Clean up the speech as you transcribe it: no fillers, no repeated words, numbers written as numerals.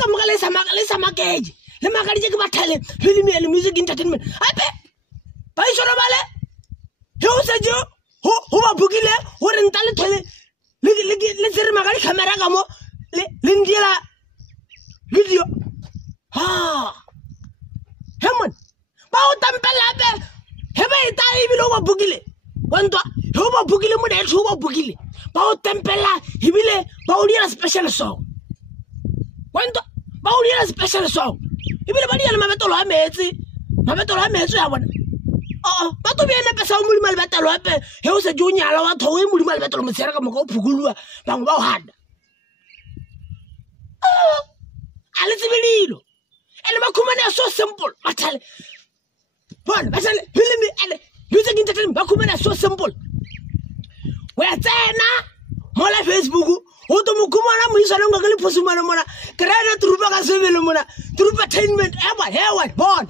ka moka le sa makeje le makadi ke bathale film le music entertainment ape ba ishoro bale he o se jo ho ba bukile hore nta le thole le tsere makadi camera ka mo le ndiela video ha hemon ba o tampela be he ba ita ibile o ba bukile wantwa he o ba bukile mo de o ba bukile ba o tempela ibile ba o dira special song wantwa ba o dira special song ibile ba dira mabetolo a metsi ya bona ba to bene pesa o mulima le batelo ape he o se junyala wa thowe mulima le batelo motsere ka moka o phugulwa bang ba o hada ale tsibililo ele ba khumane so simple bathale bona bathale film ele music entertainment ba khumane so simple we tsena mo la Facebook o to mo khumana mo isana ngaka le phosumana mona krana trupa ka sebele mona trupa entertainment ever he wa bona